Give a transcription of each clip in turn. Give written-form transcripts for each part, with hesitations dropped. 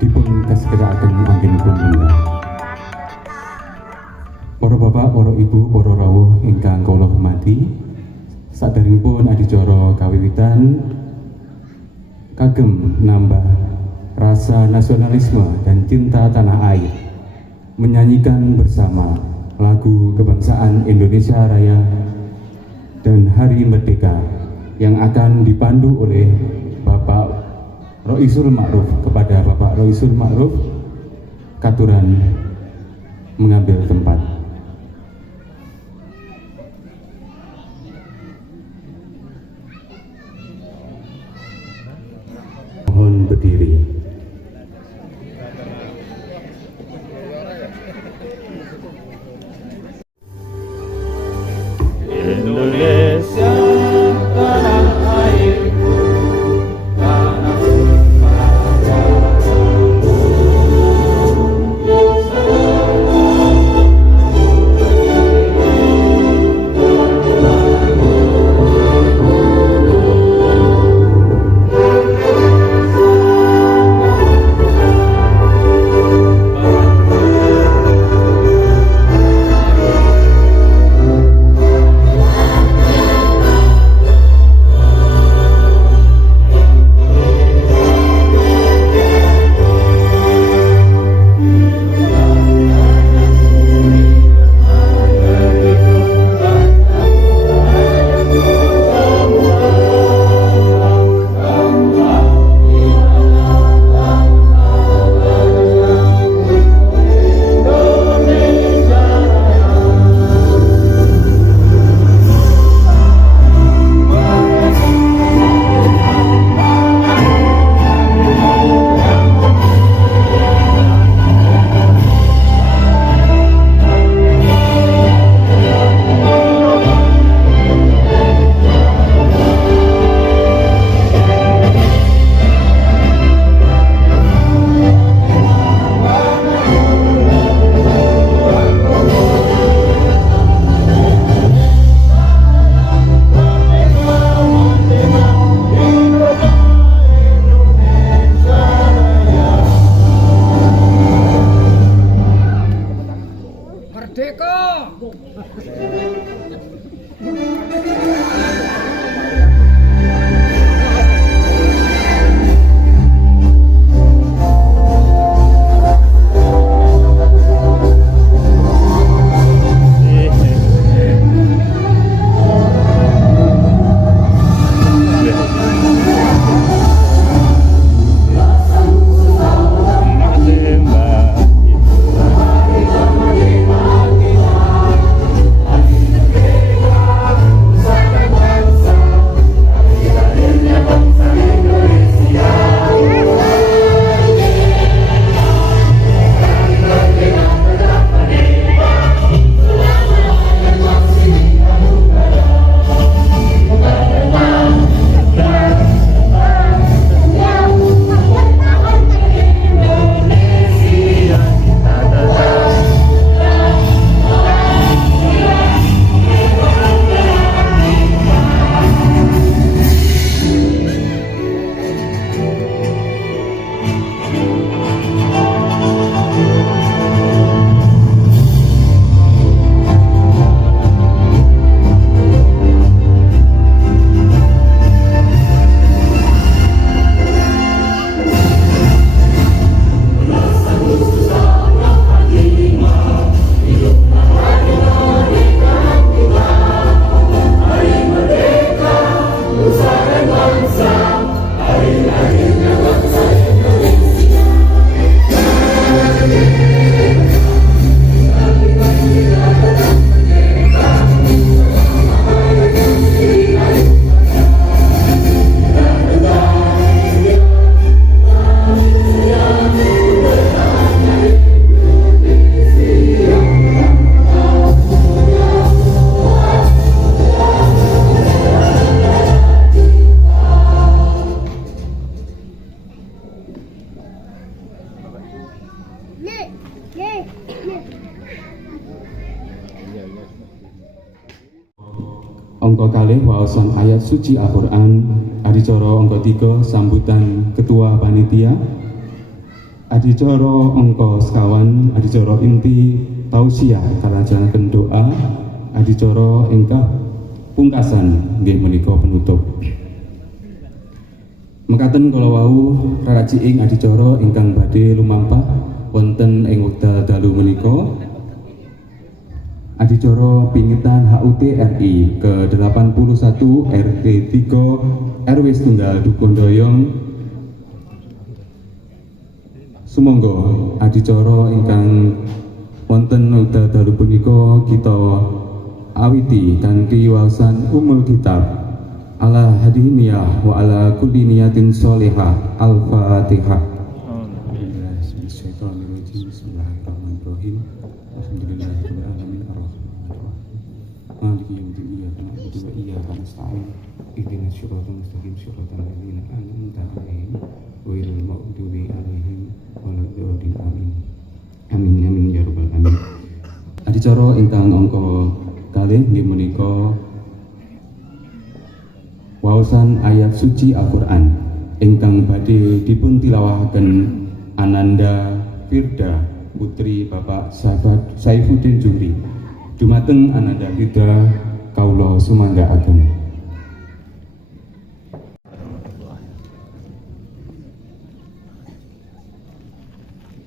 dipun kaskedakaken anggenipun enggal. Para bapak, para ibu, para rawuh ingkang kula hormati, saderengipun adicara kawiwitan kagem nambah rasa nasionalisme dan cinta tanah air, menyanyikan bersama lagu kebangsaan Indonesia Raya dan Hari Merdeka yang akan dipandu oleh Bapak Roisul Ma'ruf. Kepada Bapak Roisul Ma'ruf, katuran mengambil tempat. Mohon berdiri. Indonesia tanah airku, tanah Angka kalih waosan ayat suci Al-Quran adicara angka 3 sambutan Ketua Panitia. Adicara angka sekawan, adicara inti tausiah kalajengipun doa, adicara ingkang pungkasan nggih menika penutup. Mekaten kala wau rarajiing adicara ingkang badhe lumampah wonten ing wekdal dalu menika. Adicara pingitan HUT RI ke-81 RT 3 RW Setunggal Dukun Doyong. Sumangga adicara ingkang wonten wekdal dalu punika kita awiti kanthi waosan umul kitab ala hadiniyah wa ala kulli niyatin sholihah. Al-Fatihah. Bismillahirrahmanirrahim. Alhamdulillahirabbil alamin arrahmanirrahim. Maliki yaumiddin iyyaka na'budu wa iyyaka nasta'in. Ihdinas siratal mustaqim siratal ladzina an'amta 'alaihim ghairil maghdubi 'alaihim waladdallin. Amin. Amin amin ya rabbal alamin. Adicara ingkang angka kalih nggih menika waosan ayat suci Al-Qur'an ingkang badhe dipun tilawahaken Ananda Firda putri Bapak Saifuddin Juri. Dumateng Ananda Firda kaula sumanggahaken.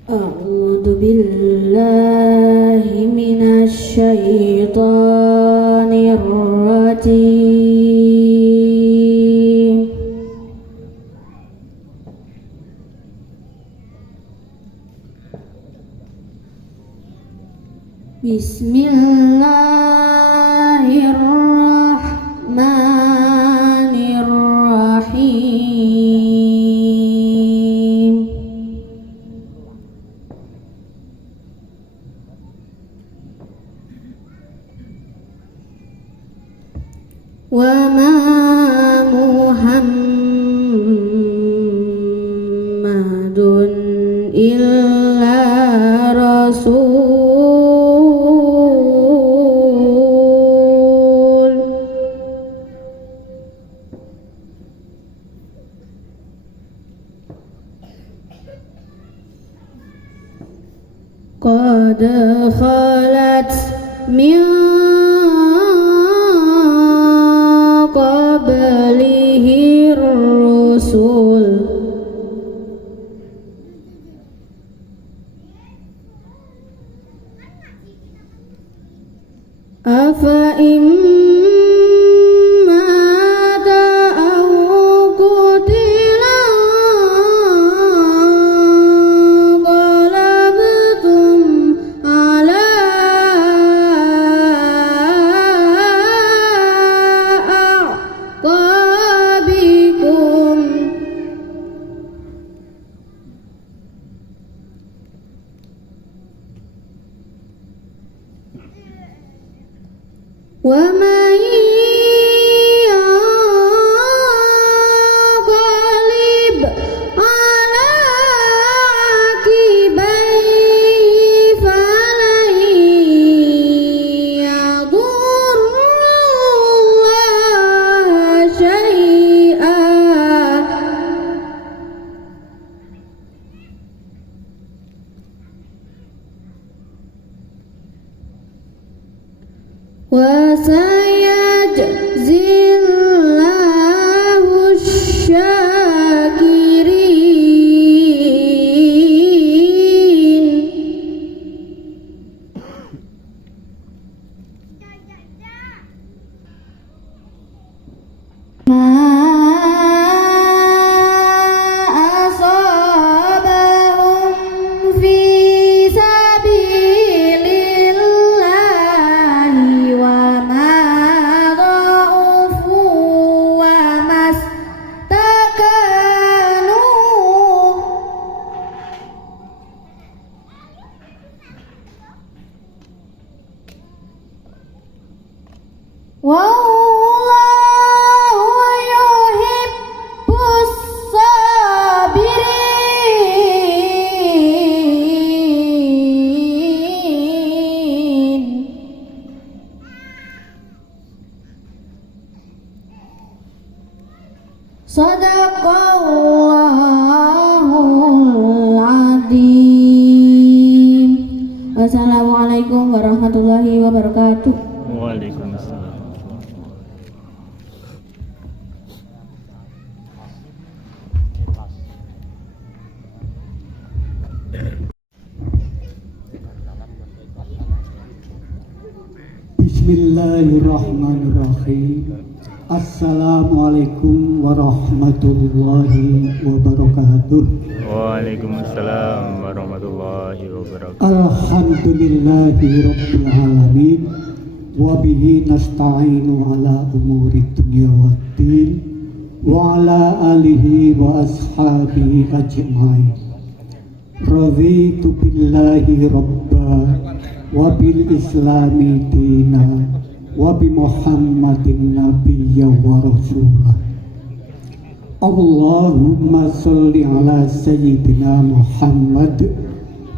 A'udzu billahi minasy syaithanir rajim. Bismillahirrahmanirrahim. Wa ma Muhammadun illa rasul qad khalat min qablihi rusul afa mata aw qutila qalabtum ala aqabikum wa man yanqalib ala aqibaihi falan yadurrullaha syai'an wa sayajzillahu syakirin. Ma asabahum fi sabilillahi wa ma dha'ufu wa mastakanu wallahu yuhibbus sabirin. Sadaqallahul adzim. Wassalamualaikum warahmatullahi wabarakatuh. Waalaikumsalam. Bismillahirrahmanirrahim. Assalamualaikum warahmatullahi wabarakatuh. Waalaikumsalam warahmatullahi wabarakatuh. Alhamdulillahi rabbil alamin. Wa bihi nasta'inu ala umuri dunya waddin. Wa ala alihi wa ashabihi ajma'in. Raditu billahi rabba wa bil islami dina wa bi Muhammadin nabiyya wa rasulah. Allahumma salli ala sayyidina Muhammad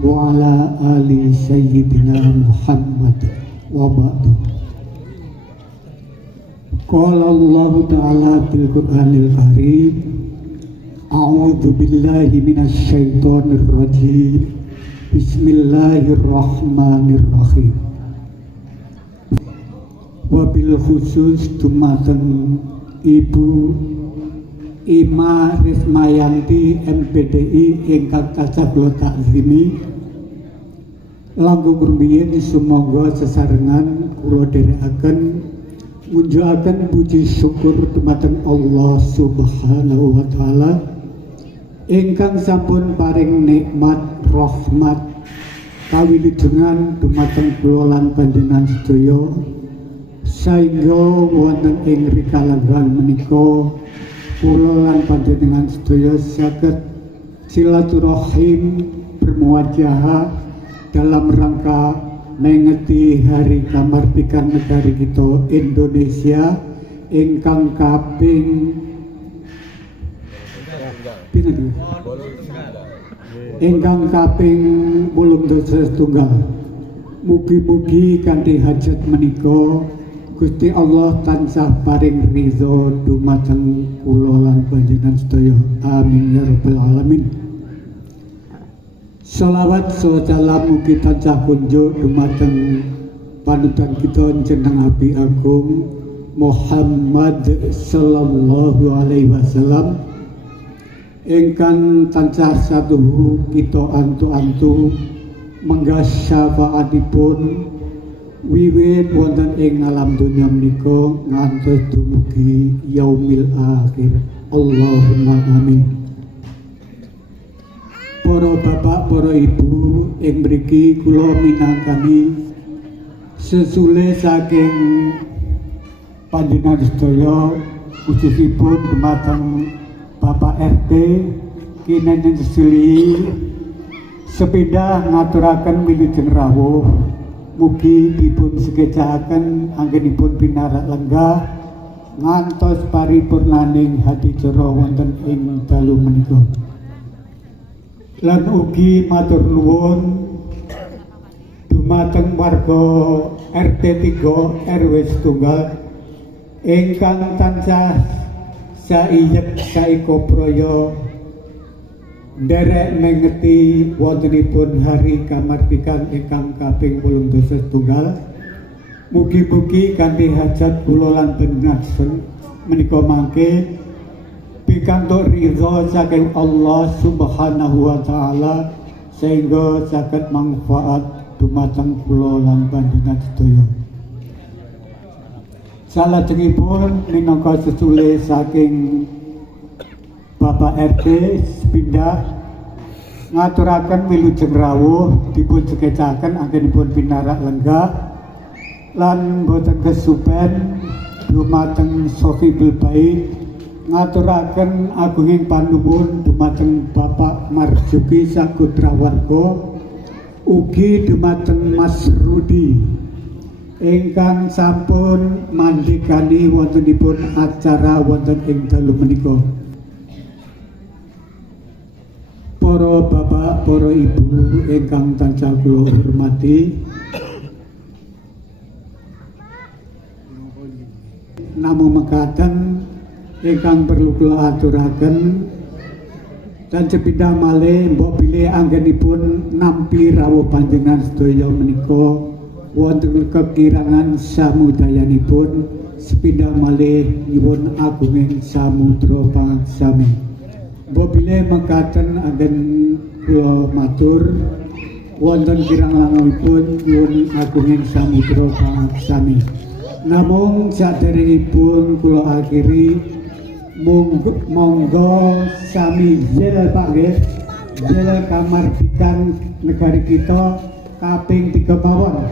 wa ala ali sayyidina Muhammad wa ba'du. Qala Allah ta'ala fil Qur'anil Karim, a'udzu billahi minasy syaithanir rajim. Bismillahirrahmanirrahim. Wabil khusus dumateng Ibu Ima Rismayanti MPDI ingkang tansah kula takzimi, langkung rumiyin sumangga sesarengan kula dherekaken munjukaken puji syukur dumateng Allah Subhanahu wa taala ingkang sampun paring nikmat rahmat kawilujengan dumateng kula lan panjenengan sedaya saengga wonten ing rikalagan menika kula lan panjenengan sedaya saged silaturahim bermuajahah dalam rangka mengeti hari kamardikan negari kita Indonesia ingkang kaping ingkang kaping 87. Mugi-mugi kanthi hajat menika Gusti Allah tansah paring ridho dumateng kula lan panjenengan sedaya. Amin ya rabbal alamin. Shalawat salam mugi tansah kunjuk dumateng panutan kita jeneng Abi Agung Muhammad sallallahu alaihi wasallam ingkang tansah satuhu kita antu-antu menggah syafaatipun wiwit wonten ing alam dunya menika ngantos dumugi yaumil akhir. Allahumma amin. Para bapak, para ibu, ing mriki kula minangkani sesule saking panjenengan sedaya khususipun dumateng Bapak RT Kinenen Sili sepindah ngaturaken wilujeng rawuh. Mugi dipun sekecahaken anggenipun pinarak lenggah ngantos paripurnaning hadicara wonten ing dalu menika. Lan ugi matur nuwun dumateng warga RT 3 RW 1 ingkang tansah saiyek saikopraya nderek mengeti wontenipun hari kamardikan ingkang kaping 87. Mugi-mugi kanthi hajat kula lan panjenengan menika mangke pikantuk ridha saking Allah Subhanahu wa taala sehingga saged manfaat dumateng kula lan panjenengan sedaya. Salajengipun minangka sesule saking Bapak RT sepindah ngaturaken wilujeng rawuh dipun sekecahaken anggenipun pinarak lenggah lan boten kesupen dumateng Sohibul Bait ngaturaken agunging panuwun dumateng Bapak Marjuki Saputra Warga ugi dumateng Mas Rudi ingkang sampun mandhikani wontenipun acara wonten ing dalu menika. Para bapak, para ibu ingkang tansah kula hormati, namung mekaten ingkang perlu kula aturaken dan sepindah malih mbok bilih anggenipun nampi rawuh panjenengan sedaya menika wonten kekirangan samudayanipun sepindah malih nyuwun agunging samudra pangsami. Mbok bilih mekaten anggen kula matur wonten kirang langkungipun nyuwun agunging samudra pangsami. Namung saderengipun kula akhiri monggo sami zel Pak nggih. Zel kamardikan negari kita kaping 3 mawon.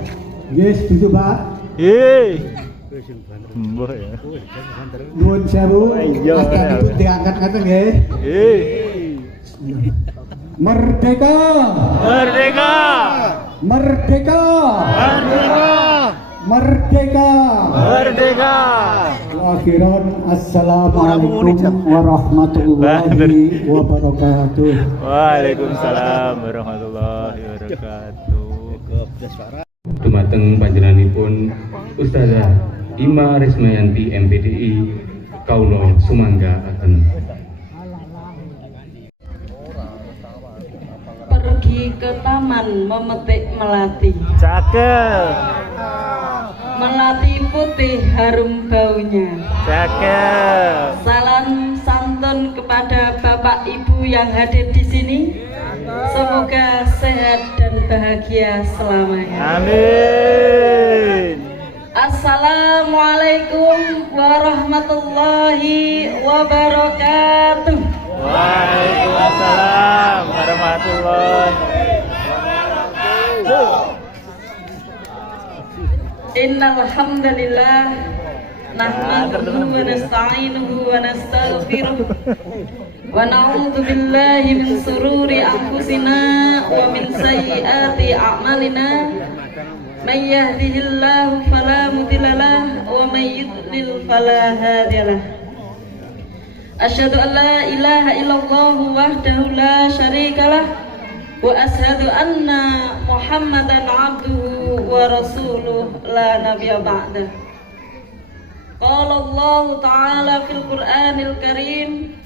Nggih setuju Pak? Nggih. Mbah ya. Nuwun sewu. Astanipun diangkat ngaten nggih. Nggih. Merdeka! Merdeka! Merdeka! Merdeka! Merdeka! Merdeka! Akhiran assalamualaikum warahmatullahi wabarakatuh. Waalaikumsalam warahmatullahi wabarakatuh. Dumateng panjenenganipun Ustazah Ima Rismayanti MPDI Kaulo Sumangga Aten. Pergi ke taman memetik melati. Cakep. Melati putih harum baunya. Cakep. Salam santun kepada Bapak Ibu yang hadir di sini. Semoga sehat dan bahagia selamanya. Amin. Assalamualaikum warahmatullahi wabarakatuh. Waalaikumsalam warahmatullahi wabarakatuh. Innal hamdalillah nahmaduhu wa nasta'inuhu wa nastaghfiruh wa na'udzu billahi min sururi anfusina wa min sayyiati a'malina may yahdihillahu fala mudhillalah wa may yudlil fala hadiyalah. Asyhadu an la ilaha illallah wahdahu la syarikalah wa ashhadu anna Muhammadan abduhu wa rasuluh la nabiyya ba'dah. Qala Allah ta'ala fil Qur'anil Karim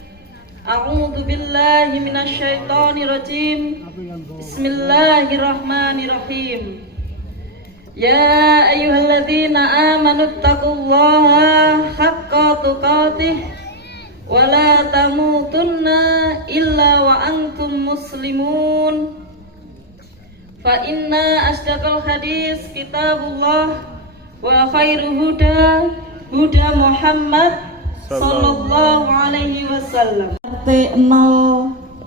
a'udzu billahi minasy syaithanir rajim. Bismillahirrahmanirrahim. Ya ayyuhalladzina amanu taqullaha haqqa tuqatih wa la tamutunna illa wa antum muslimun. Fa inna asdaqal hadis kitabullah wa khairu huda Muhammad sallallahu alaihi wasallam. RT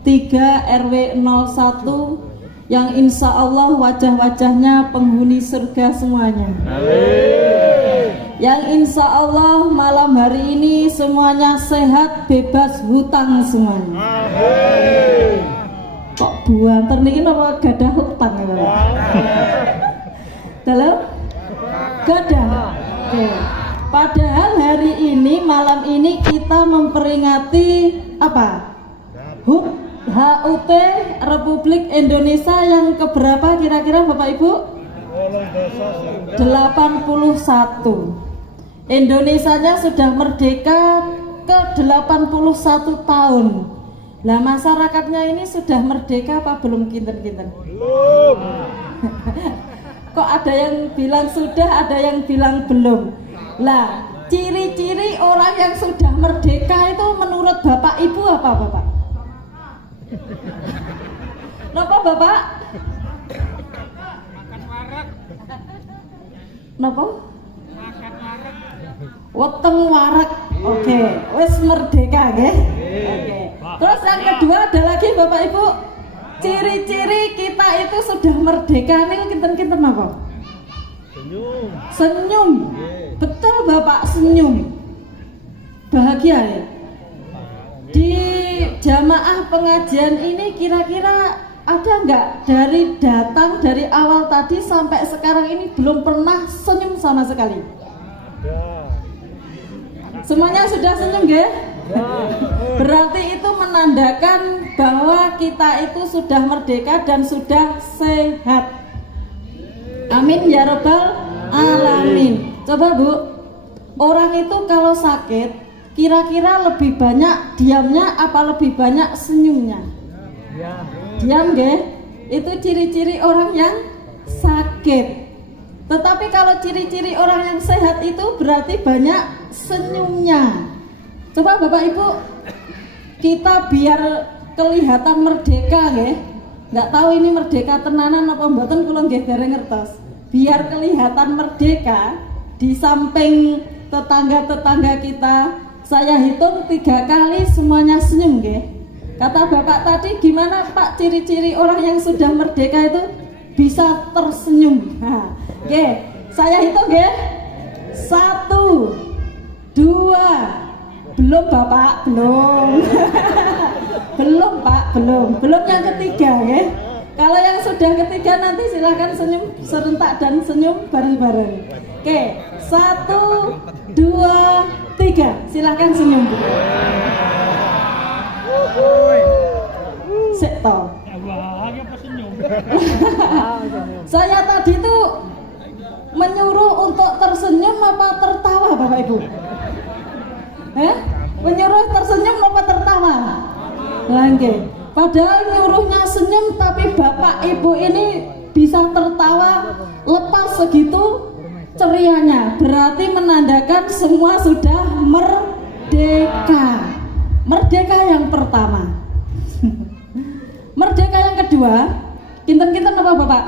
03 RW 01 yang insya Allah wajah-wajahnya penghuni surga semuanya. Amin. Yang insya Allah malam hari ini semuanya sehat, bebas hutang semuanya. Amin. Kok buanter niki napa gadah hutang ya Pak? Dalam gadah. Oke. Padahal hari ini malam ini kita memperingati apa? HUT Republik Indonesia yang keberapa kira-kira Bapak Ibu? 81. Indonesianya sudah merdeka ke 81 tahun. Lah masyarakatnya ini sudah merdeka apa belum kinten-kinten? Belum. Kok ada yang bilang sudah, ada yang bilang belum. Lah, ciri-ciri orang yang sudah merdeka itu menurut Bapak Ibu apa Bapak? Napa Bapak? Napa? Weteng warak. Oke, wis merdeka nggih. Oke. Terus yang kedua ada lagi Bapak Ibu, ciri-ciri kita itu sudah merdeka niku kinten-kinten apa? Senyum. Senyum. Betul Bapak, senyum. Bahagia ya. Di jamaah pengajian ini kira-kira ada nggak dari datang dari awal tadi sampai sekarang ini belum pernah senyum sama sekali? Semuanya sudah senyum nggih? Berarti itu menandakan bahwa kita itu sudah merdeka dan sudah sehat. Amin ya robbal alamin. Coba Bu, orang itu kalau sakit kira-kira lebih banyak diamnya apa lebih banyak senyumnya? Diam nggih. Itu ciri-ciri orang yang sakit. Tetapi kalau ciri-ciri orang yang sehat itu berarti banyak senyumnya. Coba Bapak Ibu, kita biar kelihatan merdeka nggih. Nggak tahu ini merdeka tenanan apa mboten, kula nggih dereng ngertos. Biar kelihatan merdeka, di samping tetangga-tetangga kita, saya hitung 3 kali semuanya senyum nggih. Kata Bapak tadi, gimana Pak ciri-ciri orang yang sudah merdeka itu bisa tersenyum? Nah, oke, saya hitung nggih. 1, 2, belum Bapak, belum. Belum Pak, belum yang ketiga ya. Kalau yang sudah ketiga nanti silakan senyum serentak dan senyum bareng-bareng. Oke, 1, 2, 3, silakan senyum. Sik to. Saya tadi tuh menyuruh untuk tersenyum apa tertawa Bapak Ibu? Menyuruh tersenyum apa tertawa? Oke. Padahal nyuruhnya senyum tapi Bapak Ibu ini bisa tertawa lepas segitu cerianya. Berarti menandakan semua sudah merdeka. Merdeka yang pertama. Merdeka yang kedua, kinten-kinten apa Bapak?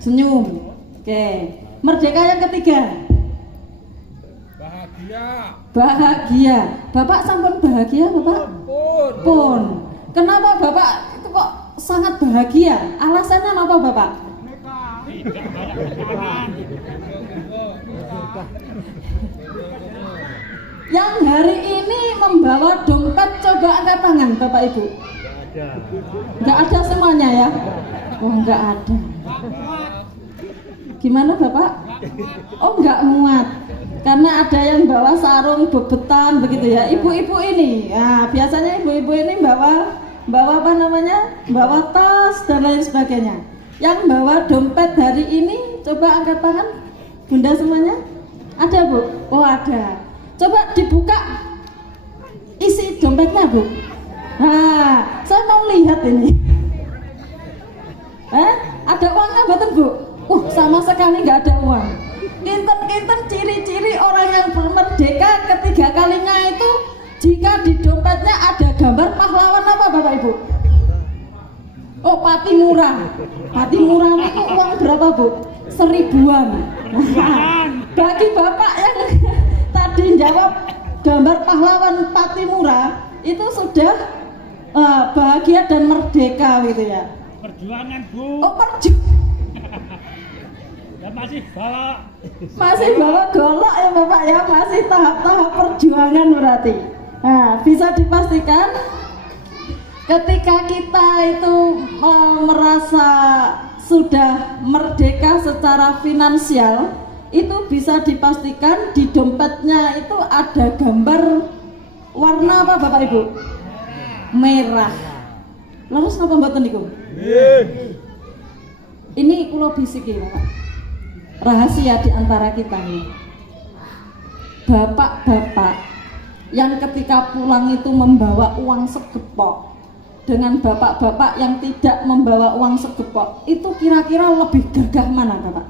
Senyum. Oke. Merdeka yang ketiga. Bahagia. Bapak sampun bahagia Bapak? Pun. Kenapa Bapak itu kok sangat bahagia? Alasannya apa Bapak? Yang hari ini membawa dompet, coba angkat tangan Bapak Ibu. Enggak ada semuanya ya? Oh enggak ada. Gimana Bapak? Oh enggak muat. Karena ada yang bawa sarung bebetan begitu ya, ibu-ibu ini. Nah, biasanya ibu-ibu ini bawa apa namanya? Bawa tas dan lain sebagainya. Yang bawa dompet hari ini, coba angkat tangan. Bunda semuanya? Ada Bu? Oh ada. Coba dibuka isi dompetnya Bu. Nah, saya mau lihat ini. Ada uangnya betul Bu? Sama sekali nggak ada uang. Kinten-kinten ciri-ciri orang yang merdeka ketiga kalinya itu jika di dompetnya ada gambar pahlawan apa Bapak Ibu? Oh Pati Murah. Pati Murah itu uang berapa Bu? 1000-an. Bagi Bapak yang tadi jawab gambar pahlawan Pati Murah itu sudah bahagia dan merdeka gitu ya. Perjuangan Bu. Oh perjuangan. Masih bawa golok ya Bapak ya, masih tahap-tahap perjuangan berarti. Nah, bisa dipastikan ketika kita itu merasa sudah merdeka secara finansial, itu bisa dipastikan di dompetnya itu ada gambar warna apa Bapak Ibu? Merah. Lalu kenapa mboten niku? Ini kula bisiki Bapak. Rahasia di antara kita nih. Bapak-bapak yang ketika pulang itu membawa uang segepok dengan bapak-bapak yang tidak membawa uang segepok, itu kira-kira lebih gagah mana Bapak?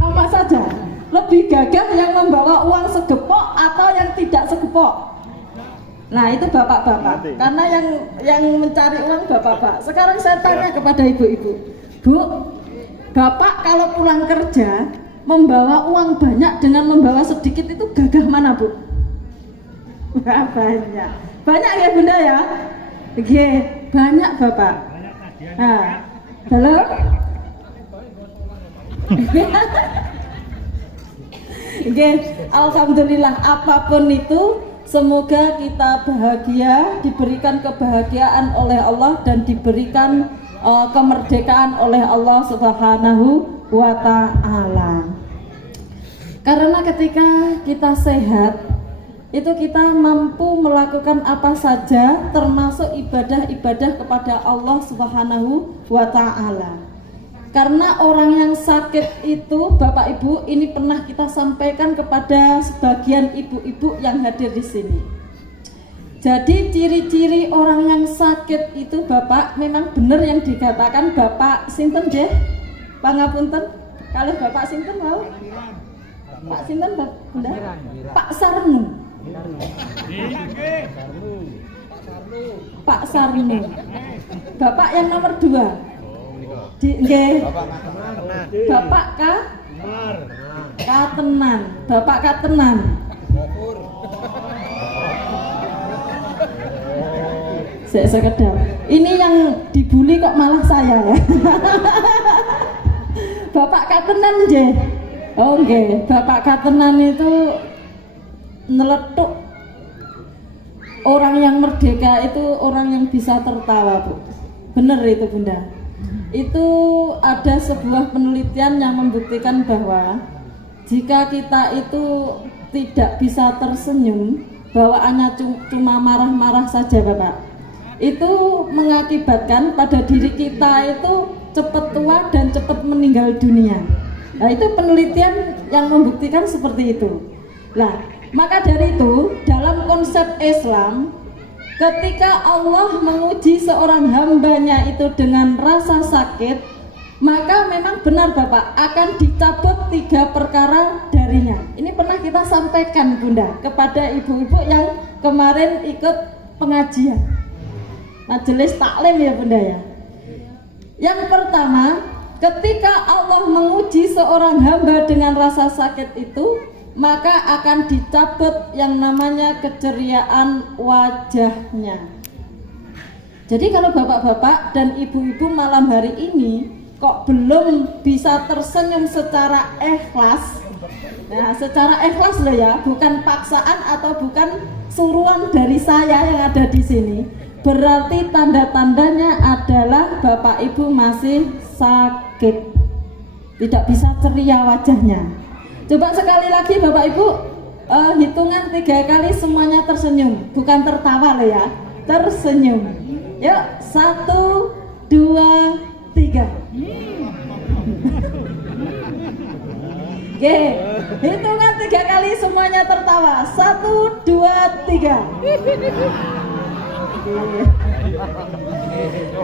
Sama saja. Lebih gagah yang membawa uang segepok atau yang tidak segepok? Nah itu bapak-bapak. Karena yang mencari uang bapak-bapak. Sekarang saya tanya kepada ibu-ibu, Bu, Bapak kalau pulang kerja membawa uang banyak dengan membawa sedikit itu gagah mana Bu? Banyak. Banyak ya Bunda ya? Oke, banyak Bapak. Nah, halo? Oke, alhamdulillah apapun itu semoga kita bahagia, diberikan kebahagiaan oleh Allah dan diberikan kemerdekaan oleh Allah Subhanahu wa Ta'ala. Karena ketika kita sehat, itu kita mampu melakukan apa saja termasuk ibadah-ibadah kepada Allah Subhanahu wa Ta'ala. Karena orang yang sakit itu, Bapak Ibu, ini pernah kita sampaikan kepada sebagian ibu-ibu yang hadir di sini. Jadi ciri-ciri orang yang sakit itu, Bapak, memang benar yang dikatakan Bapak sinten nggih? Pangapunten. Kalau Bapak sinten mau? Pak sinten, Bunda? Pak Sarnu. Pak Sarnu. Bapak yang nomor 2. Nggih. Bapak Katenan. Bapak Katenan. Sekedar. Ini yang dibully kok malah saya ya. Bapak Katenan nggih. Oh nggih, Bapak Katenan itu neletuk. Orang yang merdeka itu orang yang bisa tertawa, Bu. Bener itu, Bunda. Itu ada sebuah penelitian yang membuktikan bahwa jika kita itu tidak bisa tersenyum, bawaannya cuma marah-marah saja, Bapak, itu mengakibatkan pada diri kita itu cepat tua dan cepat meninggal dunia. Nah, itu penelitian yang membuktikan seperti itu. Nah, maka dari itu dalam konsep Islam, ketika Allah menguji seorang hambanya itu dengan rasa sakit, maka memang benar Bapak akan dicabut 3 perkara darinya. Ini pernah kita sampaikan, Bunda, kepada ibu-ibu yang kemarin ikut pengajian majelis taklim ya, Bunda ya. Yang pertama, ketika Allah menguji seorang hamba dengan rasa sakit itu, maka akan dicabut yang namanya keceriaan wajahnya. Jadi kalau bapak-bapak dan ibu-ibu malam hari ini kok belum bisa tersenyum secara ikhlas, nah secara ikhlas loh ya, bukan paksaan atau bukan suruhan dari saya yang ada di sini, berarti tanda-tandanya adalah bapak ibu masih sakit, tidak bisa ceria wajahnya. Coba sekali lagi Bapak Ibu, hitungan 3 kali semuanya tersenyum, bukan tertawa loh ya, tersenyum. Yuk, 1, 2, 3. Oke, hitungan 3 kali semuanya tertawa. 1, 2, 3.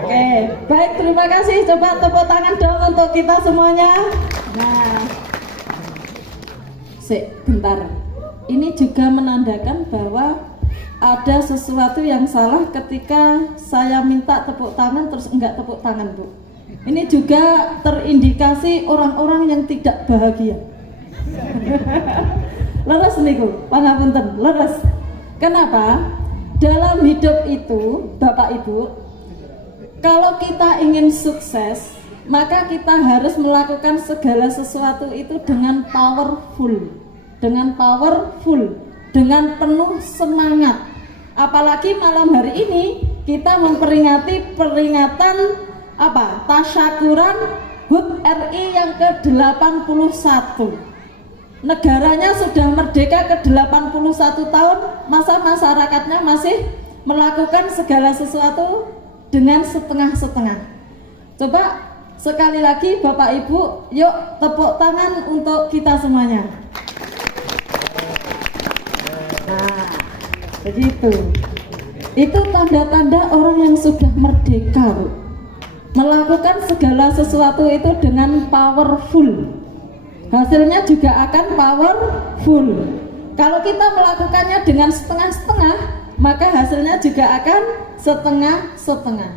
Oke, baik, terima kasih. Coba tepuk tangan dong untuk kita semuanya. Nah, bentar, ini juga menandakan bahwa ada sesuatu yang salah ketika saya minta tepuk tangan terus enggak tepuk tangan, Bu. Ini juga terindikasi orang-orang yang tidak bahagia. Leres niku, pangapunten, leres. Kenapa? Dalam hidup itu, Bapak Ibu, kalau kita ingin sukses, maka kita harus melakukan segala sesuatu itu dengan powerful, dengan penuh semangat. Apalagi malam hari ini kita memperingati peringatan apa? Tasyakuran HUT RI yang ke-81. Negaranya sudah merdeka ke-81 tahun, masa masyarakatnya masih melakukan segala sesuatu dengan setengah-setengah. Coba sekali lagi Bapak Ibu, yuk tepuk tangan untuk kita semuanya. Nah, begitu. Itu tanda-tanda orang yang sudah merdeka, Bu. Melakukan segala sesuatu itu dengan powerful. Hasilnya juga akan powerful. Kalau kita melakukannya dengan setengah-setengah, maka hasilnya juga akan setengah-setengah.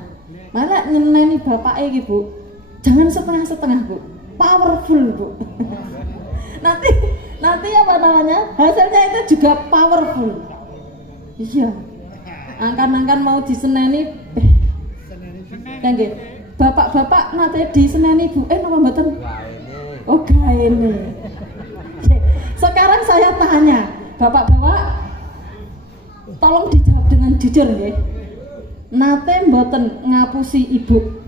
Malah nyeneni bapak iki, Bu. Jangan setengah-setengah, Bu. Powerful, Bu. nanti apa namanya? Hasilnya itu juga powerful. Iya. Angkan-angkan mau diseneni yang gitu. Bapak-bapak nanti diseneni, Bu. Napa mboten? Oh, ini. Sekarang saya tanya, Bapak-bapak, tolong dijawab dengan jujur nggih. Nate mboten ngapusi ibu?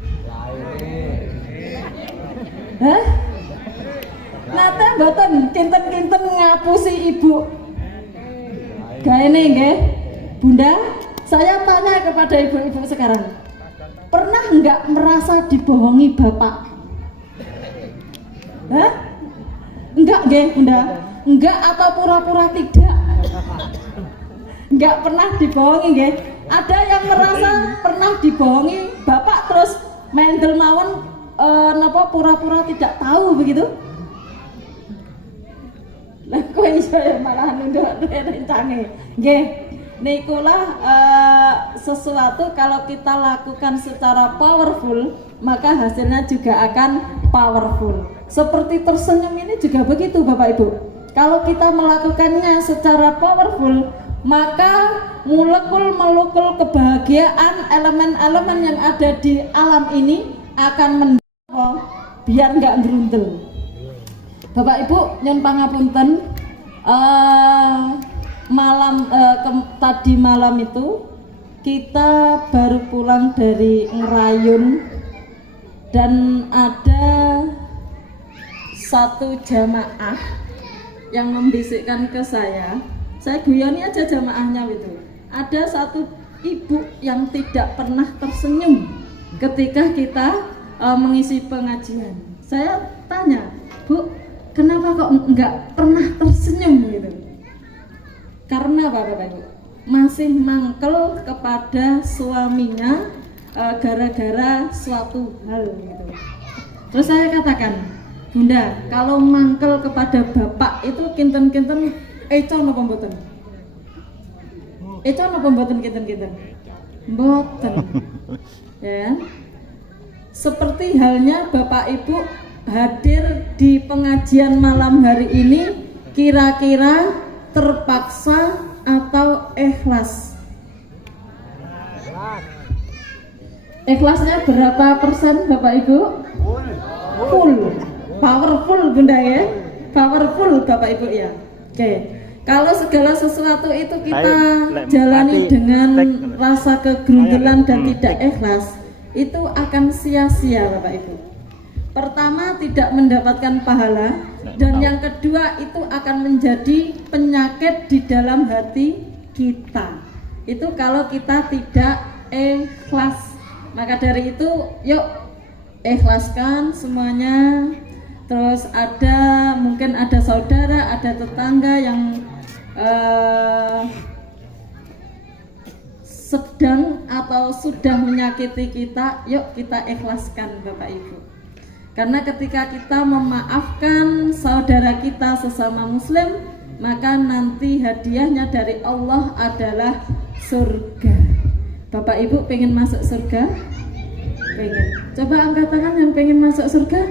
Hah? Nate mboten kinten-kinten ngapusi ibu? Gaene nggih. Bunda, saya tanya kepada ibu-ibu sekarang. Pernah enggak merasa dibohongi bapak? Hah? Enggak nggih, Bunda. Enggak atau pura-pura tidak. Enggak pernah dibohongi nggih. Ada yang merasa pernah dibohongi Bapak terus mendel mawon napa pura-pura tidak tahu begitu? Lah kok iso ya malah nunduk rencange. Nggih. Nikulah sesuatu kalau kita lakukan secara powerful, maka hasilnya juga akan powerful. Seperti tersenyum ini juga begitu Bapak Ibu. Kalau kita melakukannya secara powerful, maka molekul-molekul kebahagiaan, elemen-elemen yang ada di alam ini akan mendorong biar nggak gerundel. Bapak Ibu nyun pangapunten, tadi malam itu kita baru pulang dari ngerayun dan ada satu jamaah yang membisikkan ke saya guyoni aja jamaahnya itu. Ada satu ibu yang tidak pernah tersenyum ketika kita mengisi pengajian. Saya tanya, Bu, kenapa kok enggak pernah tersenyum gitu? Karena Bapak Ibu masih mangkel kepada suaminya gara-gara suatu hal gitu. Terus saya katakan, Bunda, kalau mangkel kepada bapak itu kinten-kinten eco napa mboten? Eco napa mboten kinten-kinten? Mboten. Ya. Seperti halnya Bapak Ibu hadir di pengajian malam hari ini, kira-kira terpaksa atau ikhlas? Ikhlasnya berapa persen Bapak Ibu? Full. Powerful Bunda ya. Powerful Bapak Ibu ya. Oke. Kalau segala sesuatu itu kita jalani dengan rasa kegerundelan dan tidak ikhlas, itu akan sia-sia Bapak Ibu. Pertama, tidak mendapatkan pahala, dan yang kedua itu akan menjadi penyakit di dalam hati kita. Itu kalau kita tidak ikhlas. Maka dari itu yuk ikhlaskan semuanya. Terus mungkin ada saudara, ada tetangga yang sedang atau sudah menyakiti kita, yuk kita ikhlaskan Bapak Ibu. Karena ketika kita memaafkan saudara kita sesama muslim, maka nanti hadiahnya dari Allah adalah surga. Bapak Ibu pengen masuk surga? Pengen. Coba angkat tangan yang pengen masuk surga.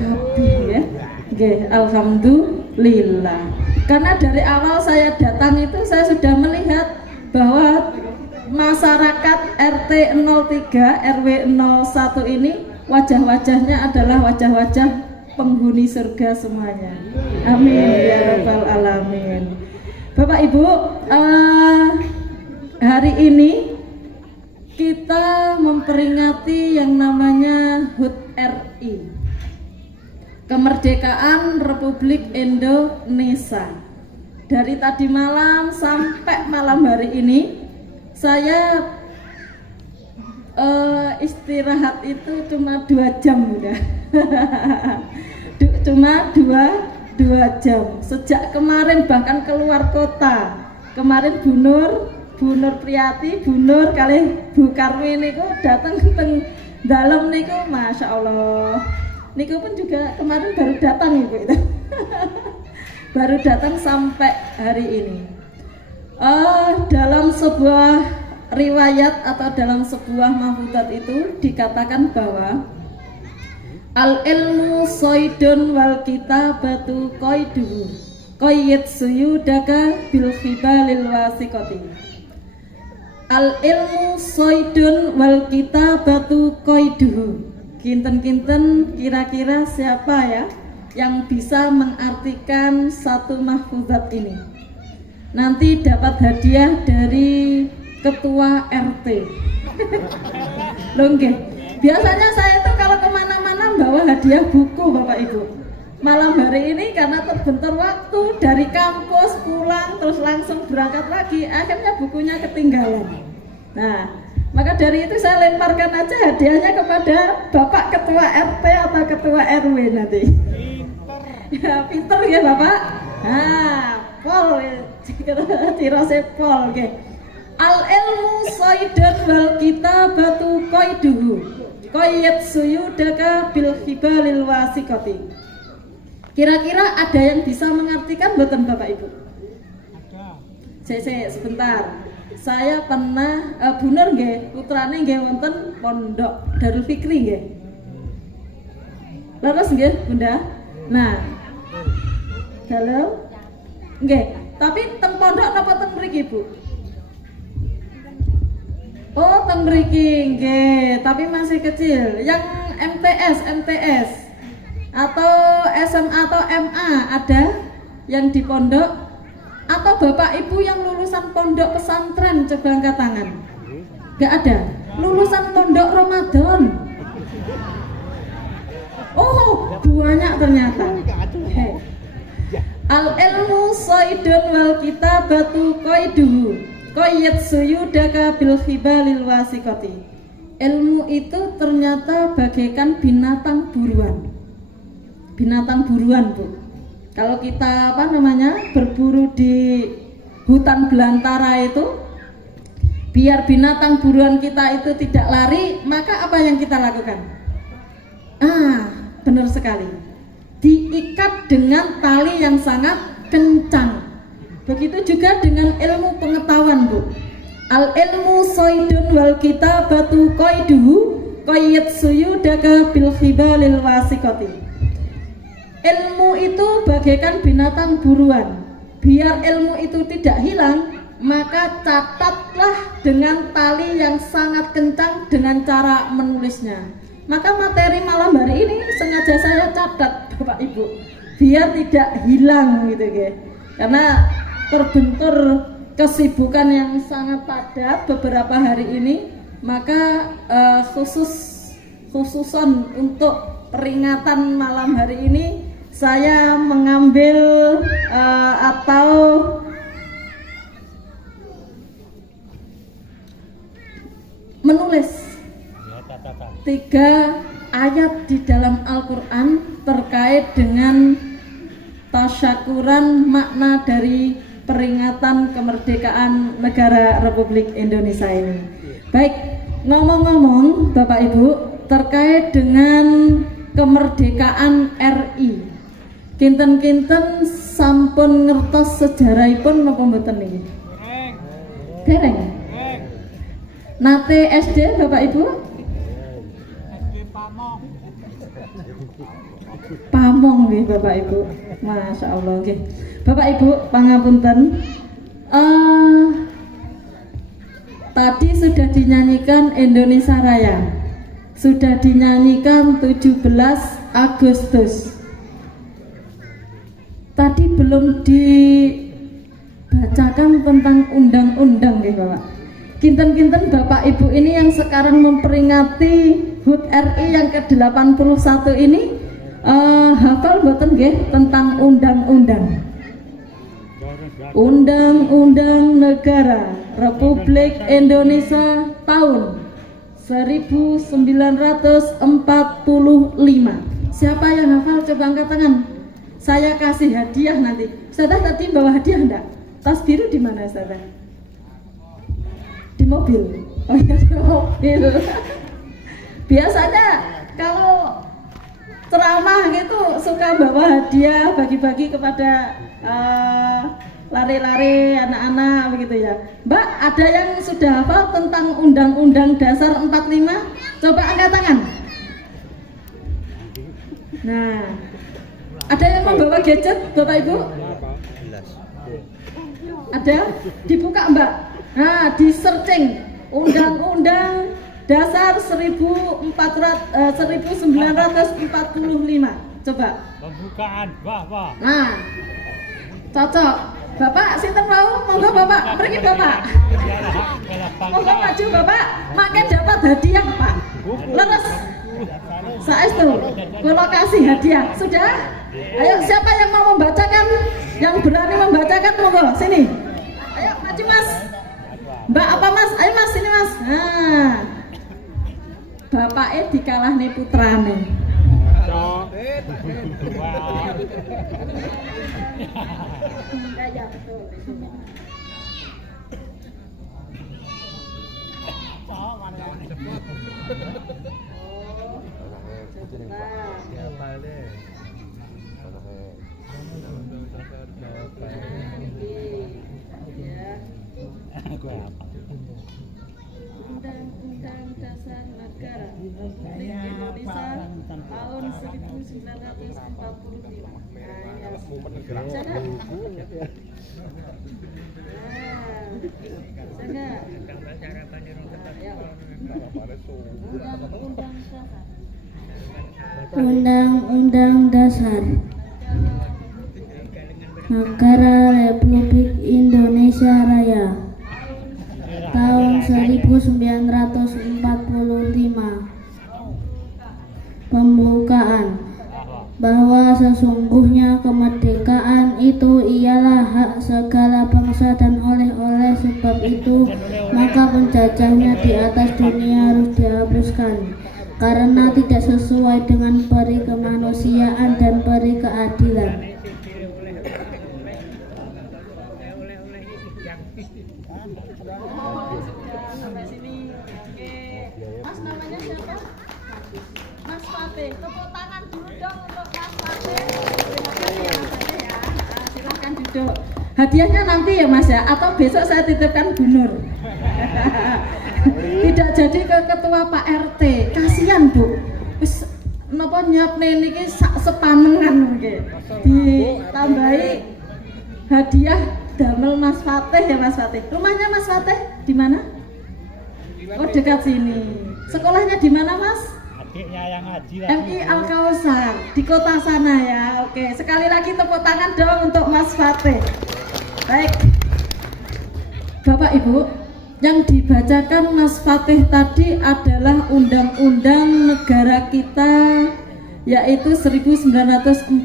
Kabeh ya. Oke, alhamdulillah. Karena dari awal saya datang itu saya sudah melihat bahwa masyarakat RT 03 RW 01 ini wajah-wajahnya adalah wajah-wajah penghuni surga semuanya. Amin ya rabbal alamin. Bapak Ibu, hari ini kita memperingati yang namanya HUT RI, Kemerdekaan Republik Indonesia. Dari tadi malam sampai malam hari ini saya istirahat itu cuma 2 jam udah. Cuma 2 jam. Sejak kemarin bahkan keluar kota. Kemarin Bu Nur Priyati, Bu Nur kali Bu Karmi niku datang teng dalam niku, Masya Allah. Niku pun juga kemarin baru datang Ibu itu. Baru datang sampai hari ini. Dalam sebuah riwayat atau dalam sebuah mahfudzat itu dikatakan bahwa al ilmu soidun wal kitabatu qaiduhu qayyid suyudaka bil khibalil wasiqati. Al ilmu soidun wal kitabatu qaiduhu. Kinten-kinten kira-kira siapa ya yang bisa mengartikan satu mahfudzat ini? Nanti dapat hadiah dari ketua RT. Loh nggih. Biasanya saya itu kalau kemana-mana bawa hadiah buku Bapak Ibu. Malam hari ini karena terbentur waktu dari kampus pulang terus langsung berangkat lagi, akhirnya bukunya ketinggalan. Nah, Maka dari itu saya lemparkan aja hadiahnya kepada Bapak Ketua RT atau Ketua RW nanti. Ya, pinter ya Bapak. Nah, pol, cirose pol, oke. Al ilmu soidun wal kitabatu qaiduhu. Qayyat suyudaka bil hibalil wasikoti. Kira-kira ada yang bisa mengartikan mboten Bapak Ibu? Ada. Sebentar. Saya pernah bener nggih, putrane nggih wonten pondok Darul Fikri nggih. Leres nggih, Bunda? Nah. Halo? Nggih, tapi teng pondok napa teng mriki, Bu? Oh, teng mriki nggih, tapi masih kecil. Yang MTS atau SMA atau MA ada yang di pondok? Atau Bapak Ibu yang lulusan pondok pesantren coba angkat tangan? Gak ada. Lulusan pondok Ramadan. Oh, banyak ternyata. Hey. Al ilmu saidun wal kitabatu qaiduhu. Qayyat suyudaka bil hibalil wasikoti. Ilmu itu ternyata bagaikan binatang buruan. Binatang buruan, Bu. Kalau kita berburu di hutan belantara itu, biar binatang buruan kita itu tidak lari, maka apa yang kita lakukan? Benar sekali. Diikat dengan tali yang sangat kencang. Begitu juga dengan ilmu pengetahuan, Bu. Al ilmu soidun wal kitabatu qaiduhu qayyat suyudaka bil hibalil wasikoti. Ilmu itu bagaikan binatang buruan. Biar ilmu itu tidak hilang, maka catatlah dengan tali yang sangat kencang dengan cara menulisnya. Maka materi malam hari ini sengaja saya catat Bapak Ibu, biar tidak hilang gitu guys. Karena terbentur kesibukan yang sangat padat beberapa hari ini, maka khususan untuk peringatan malam hari ini saya mengambil atau menulis 3 ayat di dalam Al-Quran terkait dengan tasyakuran makna dari peringatan kemerdekaan negara Republik Indonesia ini. Baik, ngomong-ngomong Bapak Ibu terkait dengan kemerdekaan RI, kinten-kinten sampun ngertos sejarahipun napa mboten niki? Dereng. Nate SD Bapak Ibu? Pamong nggih Bapak Ibu. Masya Allah nggih. Bapak Ibu pangapunten. Tadi sudah dinyanyikan Indonesia Raya. Sudah dinyanyikan 17 Agustus. Tadi belum dibacakan tentang undang-undang nggih Bapak. Kinten-kinten Bapak Ibu ini yang sekarang memperingati HUT RI yang ke-81 ini hafal mboten nggih tentang undang-undang? Undang-Undang Negara Republik Indonesia tahun 1945. Siapa yang hafal coba angkat tangan. Saya kasih hadiah nanti. Ustazah tadi bawa hadiah enggak? Tas biru di mana Ustazah? Di mobil. Oh iya di mobil. Biasanya kalau ceramah gitu suka bawa hadiah bagi-bagi kepada lari-lari anak-anak begitu ya. Mbak, ada yang sudah hafal tentang Undang-Undang Dasar 45? Coba angkat tangan. Nah, ada yang membawa gadget Bapak Ibu? Ada? Dibuka Mbak. Nah, di searching Undang-Undang Dasar 1945. Coba. Pembukaan, wah. Nah, cocok. Bapak, sinten mau? Monggo Bapak, pergi Bapak. Monggo maju Bapak, makin dapat hadiah Pak. Leres. Saestu, kula kasih hadiah. Sudah? Ayo siapa yang mau membacakan? Yang berani membacakan monggo sini. Ayo maju Mas. Mbak apa Mas? Ayo Mas, sini Mas. Nah, bapaknya dikalahne putrane. Ya, betul. Undang-Undang Dasar Negara Republik Indonesia tahun 1945. Undang-Undang Dasar Negara Republik Indonesia Raya tahun 1945. Pembukaan. Bahwa sesungguhnya kemerdekaan itu ialah hak segala bangsa dan oleh sebab itu maka penjajahnya di atas dunia harus dihapuskan karena tidak sesuai dengan peri kemanusiaan dan peri keadilan. Sampai sini. Oke. Mas namanya siapa? Mas Fatih. Tepuk tangan dulu dong untuk Mas Fatih. Terima kasih ya Mas Fatih ya. Silahkan duduk. Hadiahnya nanti ya Mas ya, atau besok saya titipkan Bu Nur. Tidak jadi ke ketua Pak RT. Kasihan Bu. Wis napa nyiapne niki sak sepanengan nggih. Ditambahi hadiah damel Mas Fatih ya Mas Fatih. Rumahnya Mas Fatih di mana? Oh dekat sini. Sekolahnya di mana Mas? Adiknya yang ngaji lah. MI Al-Kausar di kota sana ya. Oke, sekali lagi tepuk tangan dong untuk Mas Fatih. Baik. Bapak Ibu, yang dibacakan Mas Fatih tadi adalah undang-undang negara kita yaitu 1945.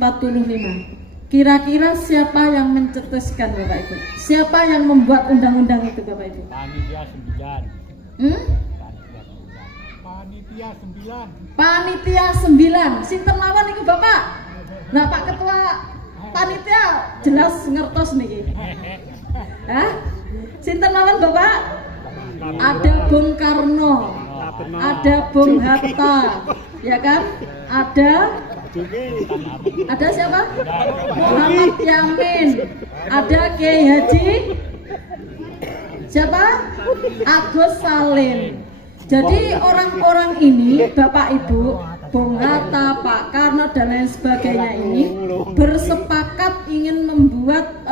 Kira-kira siapa yang mencetuskan Bapak Ibu? Siapa yang membuat undang-undang itu Bapak Ibu? Panitia 9. Panitia 9. Sinten mawon iku Bapak? Nah, Pak Ketua Panitia jelas ngertos niki. Hah? Sinten mawon Bapak? Ada Bung Karno. Ada Bung Hatta. Ya kan? Ada siapa? Muhammad Yamin. Ada Kiai Haji siapa? Agus Salim. Jadi orang-orang ini, Bapak Ibu, Bung Hatta, Pak Karno dan lain sebagainya ini bersepakat ingin membuat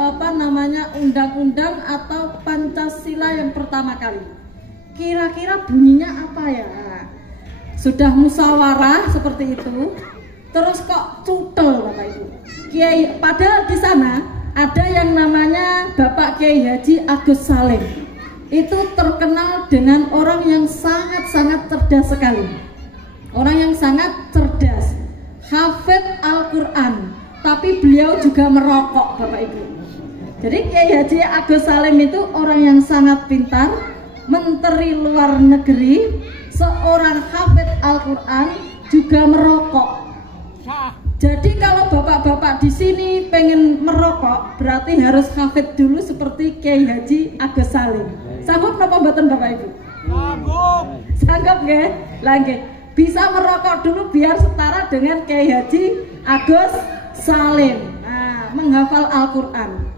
undang-undang atau Pancasila yang pertama kali. Kira-kira bunyinya apa ya? Sudah musyawarah seperti itu. Terus kok cutel Bapak Ibu. Kiai, padahal di sana ada yang namanya Bapak Kiai Haji Agus Salim. Itu terkenal dengan orang yang sangat-sangat cerdas sekali. Orang yang sangat cerdas, hafid Al-Quran, tapi beliau juga merokok Bapak Ibu. Jadi Kiai Haji Agus Salim itu orang yang sangat pintar, menteri luar negeri, seorang hafid Al-Quran, juga merokok. Jadi kalau bapak-bapak di sini pengen merokok, berarti harus hafid dulu seperti Kiai Haji Agus Salim. Sanggup napa mboten Bapak Ibu? Sanggup. Sanggup nggih? Langgih. Bisa merokok dulu biar setara dengan Kiai Haji Agus Salim. Nah, menghafal Al-Qur'an.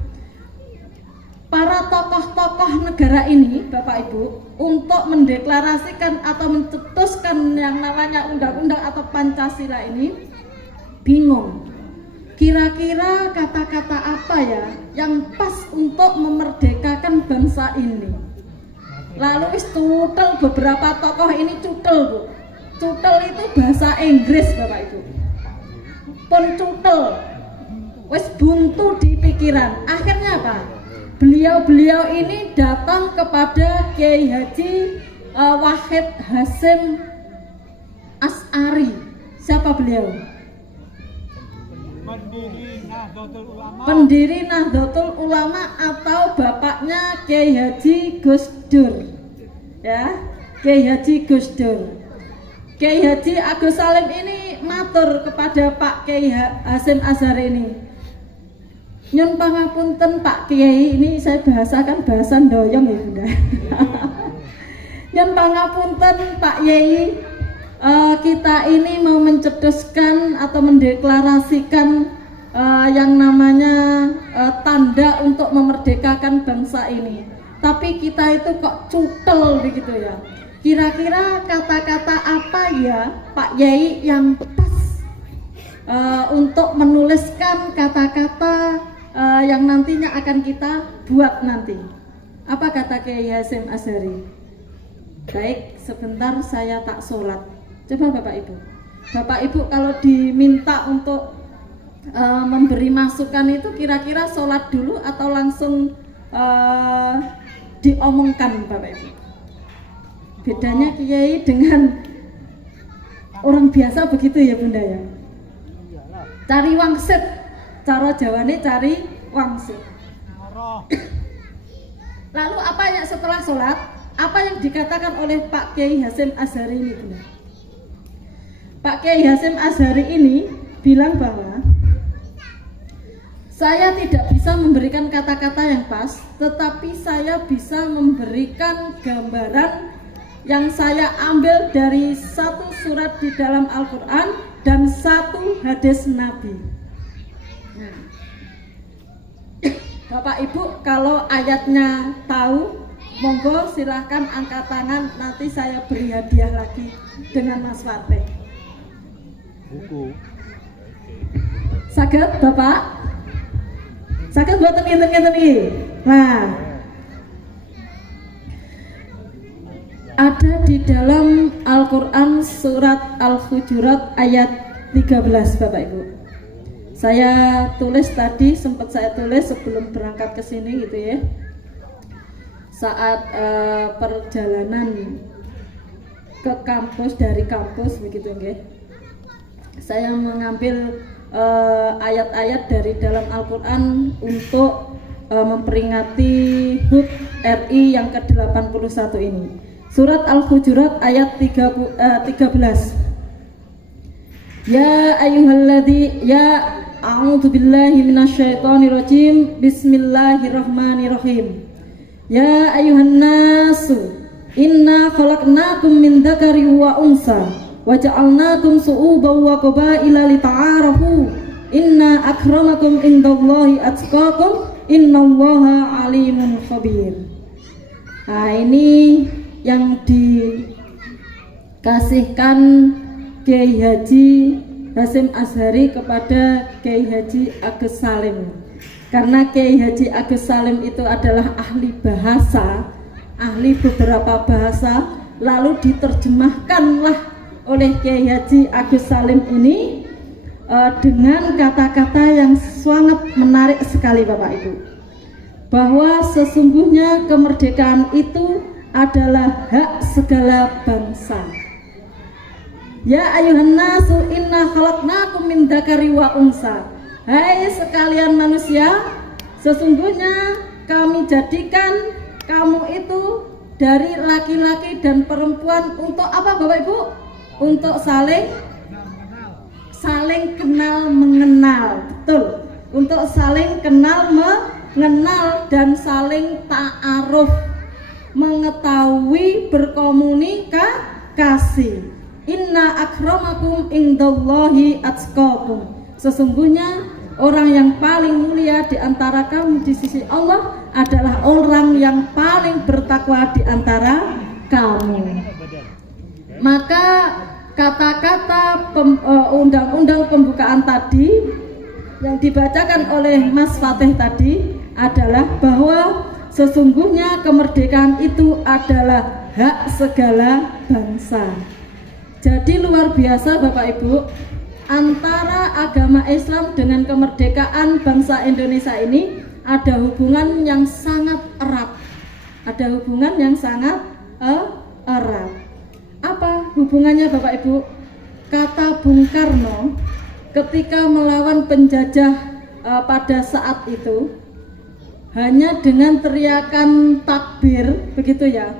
Para tokoh-tokoh negara ini, Bapak Ibu, untuk mendeklarasikan atau mencetuskan yang namanya undang-undang atau Pancasila ini bingung. Kira-kira kata-kata apa ya yang pas untuk memerdekakan bangsa ini? Lalu wis cutel, beberapa tokoh ini cutel Bu. Cutel itu bahasa Inggris Bapak Ibu. Pun cutel, wis buntu di pikiran. Akhirnya apa? Beliau-beliau ini datang kepada Kiai Haji Wahid Hasyim Asy'ari. Siapa beliau? Pendiri Nahdlatul Ulama atau bapaknya Kiai Haji Gus Dur. Ya, Kiai Haji Gus Dur. Kiai Haji Agus Salim ini matur kepada Pak Kiai Hasyim Asy'ari ini. Nyun pangapunten Pak Kiai, ini saya bahasakan bahasa Ndoyong ya Bunda. Nyun pangapunten Pak Kiai, kita ini mau mencedoskan atau mendeklarasikan yang namanya tanda untuk memerdekakan bangsa ini. Tapi kita itu kok cutel begitu ya. Kira-kira kata-kata apa ya Pak Yai yang pas untuk menuliskan kata-kata yang nantinya akan kita buat nanti? Apa kata Kiai Hasyim Asy'ari? Baik, sebentar saya tak sholat. Coba Bapak Ibu. Bapak Ibu kalau diminta untuk memberi masukan itu kira-kira sholat dulu atau langsung diomongkan Bapak Ibu? Bedanya Kiai dengan orang biasa begitu ya Bunda ya. Cari wangsit, cara Jawane cari wangsit. Lalu apa yang setelah sholat, apa yang dikatakan oleh Pak Kiai Hasyim Asy'ari ini Bunda? Pak Kiai Hasyim Asy'ari ini bilang bahwa saya tidak bisa memberikan kata-kata yang pas, tetapi saya bisa memberikan gambaran yang saya ambil dari satu surat di dalam Al-Quran dan satu hadis Nabi. Nah, Bapak Ibu kalau ayatnya tahu, monggo silahkan angkat tangan, nanti saya beri hadiah lagi dengan Mas Fatih. Buku. Saged Bapak? Saged buat ngeten-ngeten iki. Nah, ada di dalam Al-Quran surat Al-Hujurat ayat 13 Bapak Ibu. Saya tulis tadi, sempat saya tulis sebelum berangkat ke sini gitu ya. Saat perjalanan ke kampus, dari kampus begitu nggih. Saya mengambil ayat-ayat dari dalam Al-Quran untuk memperingati HUT RI yang ke-81 ini. Surat Al-Hujurat ayat 13. Ya ayyuhalladzi a'udzu billahi minasyaitonir rajim. Bismillahirrahmanirrahim. Ya ayyuhan nasu inna khalaqnakum min dzakari wa unsa wa ja'alnakum su'uban wa qabaila lita'arafu. Inna akramakum indallahi atqakum innallaha alimun khabir. Nah, ini yang dikasihkan Kiai Haji Hasyim Asy'ari kepada Kiai Haji Agus Salim. Karena Kiai Haji Agus Salim itu adalah ahli bahasa, ahli beberapa bahasa, lalu diterjemahkanlah oleh Kiai Haji Agus Salim ini dengan kata-kata yang sangat menarik sekali Bapak Ibu, bahwa sesungguhnya kemerdekaan itu adalah hak segala bangsa. Ya ayuhan nasu inna khalaqnakum min dzakari wa unsa. Hai sekalian manusia, sesungguhnya kami jadikan kamu itu dari laki-laki dan perempuan untuk apa Bapak Ibu? Untuk saling kenal mengenal. Betul. Untuk saling kenal mengenal dan saling ta'aruf, mengetahui, berkomunikasi. Inna akramakum indallahi atqakum. Sesungguhnya orang yang paling mulia di antara kamu di sisi Allah adalah orang yang paling bertakwa di antara kamu. Maka kata-kata undang-undang pembukaan tadi yang dibacakan oleh Mas Fatih tadi adalah bahwa sesungguhnya kemerdekaan itu adalah hak segala bangsa. Jadi luar biasa Bapak Ibu, antara agama Islam dengan kemerdekaan bangsa Indonesia ini ada hubungan yang sangat erat. Ada hubungan yang sangat erat. Apa hubungannya Bapak Ibu? Kata Bung Karno ketika melawan penjajah pada saat itu, hanya dengan teriakan takbir begitu ya,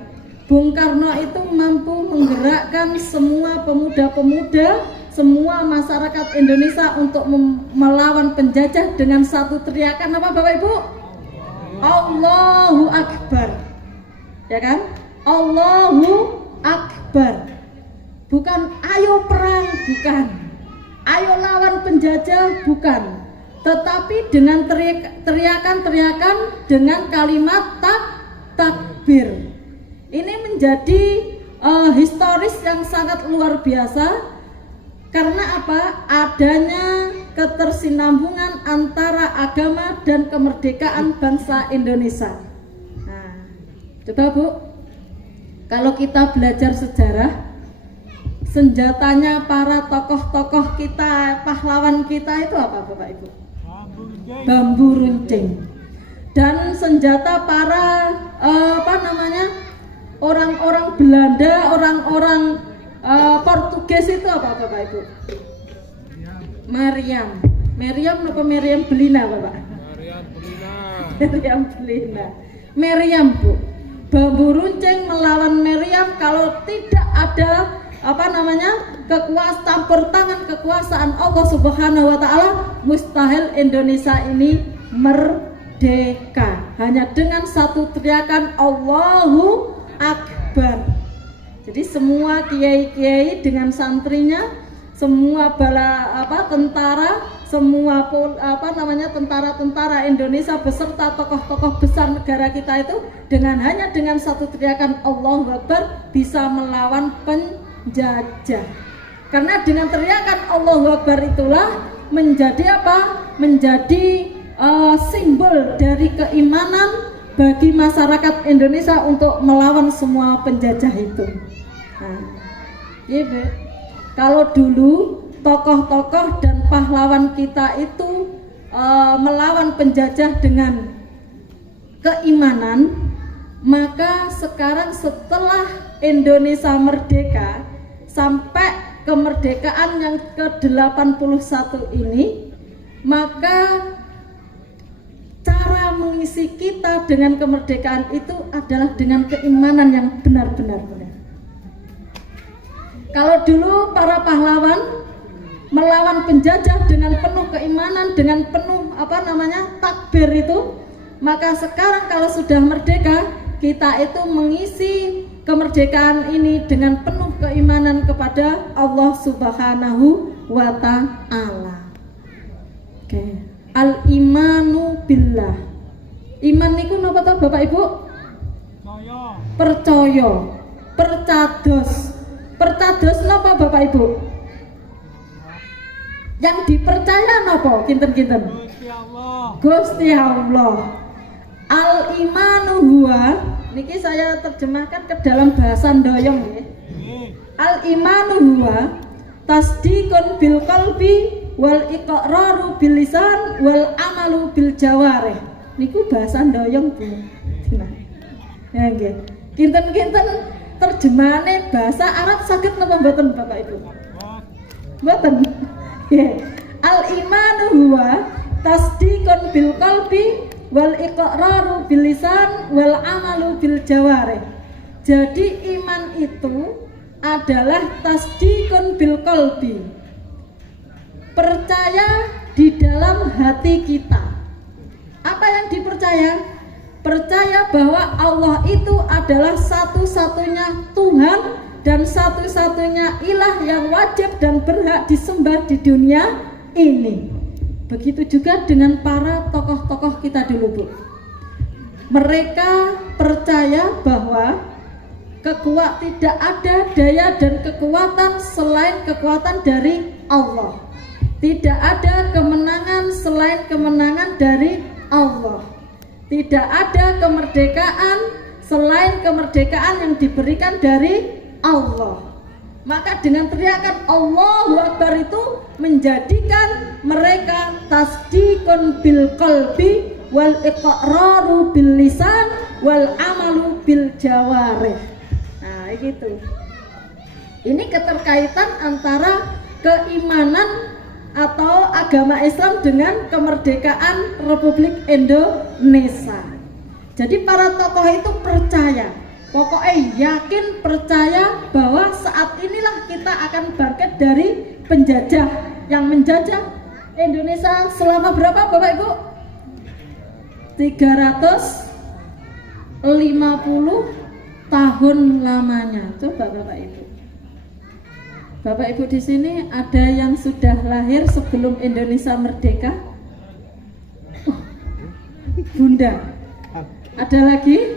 Bung Karno itu mampu menggerakkan semua pemuda-pemuda, semua masyarakat Indonesia untuk melawan penjajah dengan satu teriakan apa Bapak Ibu? Allahu Akbar. Ya kan? Allahu Akbar. Bukan ayo perang, bukan. Ayo lawan penjajah, bukan. Tetapi dengan teriakan-teriakan dengan kalimat takbir. Ini menjadi historis yang sangat luar biasa. Karena apa? Adanya ketersinambungan antara agama dan kemerdekaan bangsa Indonesia. Nah, coba Bu, kalau kita belajar sejarah, senjatanya para tokoh-tokoh kita, pahlawan kita itu apa Bapak Ibu? Bambu runcing. Dan senjata para orang-orang Belanda, orang-orang Portugis itu apa Bapak Ibu? Meriam. Meriam apa Meriam Belina Bapak? Meriam Belina. Meriam Bu. Bambu runcing melawan Meriam, kalau tidak ada kekuasaan campur tangan kekuasaan Allah Subhanahu wa taala, mustahil Indonesia ini merdeka. Hanya dengan satu teriakan Allahu Akbar. Jadi semua kiai-kiai dengan santrinya, semua tentara, semua tentara-tentara Indonesia beserta tokoh-tokoh besar negara kita itu hanya dengan satu teriakan Allahu Akbar bisa melawan penjajah. Karena dengan teriakan Allahu Akbar itulah menjadi apa? Menjadi simbol dari keimanan bagi masyarakat Indonesia untuk melawan semua penjajah itu. Nah, ya, kalau dulu tokoh-tokoh dan pahlawan kita itu melawan penjajah dengan keimanan, maka sekarang setelah Indonesia merdeka sampai kemerdekaan yang ke-81 ini, maka cara mengisi kita dengan kemerdekaan itu adalah dengan keimanan yang benar-benar benar. Kalau dulu para pahlawan melawan penjajah dengan penuh keimanan, dengan penuh takbir itu, maka sekarang kalau sudah merdeka, kita itu mengisi kemerdekaan ini dengan penuh keimanan kepada Allah Subhanahu wa taala. Oke. Al-imanu billah. Iman niku napa to Bapak Ibu? Percaya. Percados. Percados napa Bapak Ibu? Yang dipercaya napa? Kinten-kinten. Gusti Allah. Al-imanu huwa, niki saya terjemahkan ke dalam bahasa Ndoyong nggih. Al-imanu huwa tasdiqun bil qalbi wal iqraru bil lisan wal amalu bil jawarih. Niku bahasa Ndoyong Bu. Ya nggih. Kinten-kinten terjemahane bahasa Arab saged napa mboten Bapak Ibu? Mboten. Al-imanu huwa tasdiqun bil qalbi wal iqraru bil lisan wal amalu bil jawarih. Jadi iman itu adalah tasdiqun bil qalbi, percaya di dalam hati kita. Apa yang dipercaya? Percaya bahwa Allah itu adalah satu-satunya Tuhan dan satu-satunya ilah yang wajib dan berhak disembah di dunia ini. Begitu juga dengan para tokoh-tokoh kita dulu Bu. Mereka percaya bahwa tidak ada daya dan kekuatan selain kekuatan dari Allah. Tidak ada kemenangan selain kemenangan dari Allah. Tidak ada kemerdekaan selain kemerdekaan yang diberikan dari Allah. Maka dengan teriakan Allahu Akbar itu menjadikan mereka tasdiqun bil qalbi wal iqraru bil lisan wal amalu bil jawarih. Nah, gitu. Ini keterkaitan antara keimanan atau agama Islam dengan kemerdekaan Republik Indonesia. Jadi para tokoh itu percaya Pokoknya yakin, percaya bahwa saat inilah kita akan bangkit dari penjajah yang menjajah Indonesia selama berapa Bapak Ibu? 350 tahun lamanya. Coba Bapak Ibu. Bapak Ibu di sini ada yang sudah lahir sebelum Indonesia merdeka? Bunda. Ada lagi?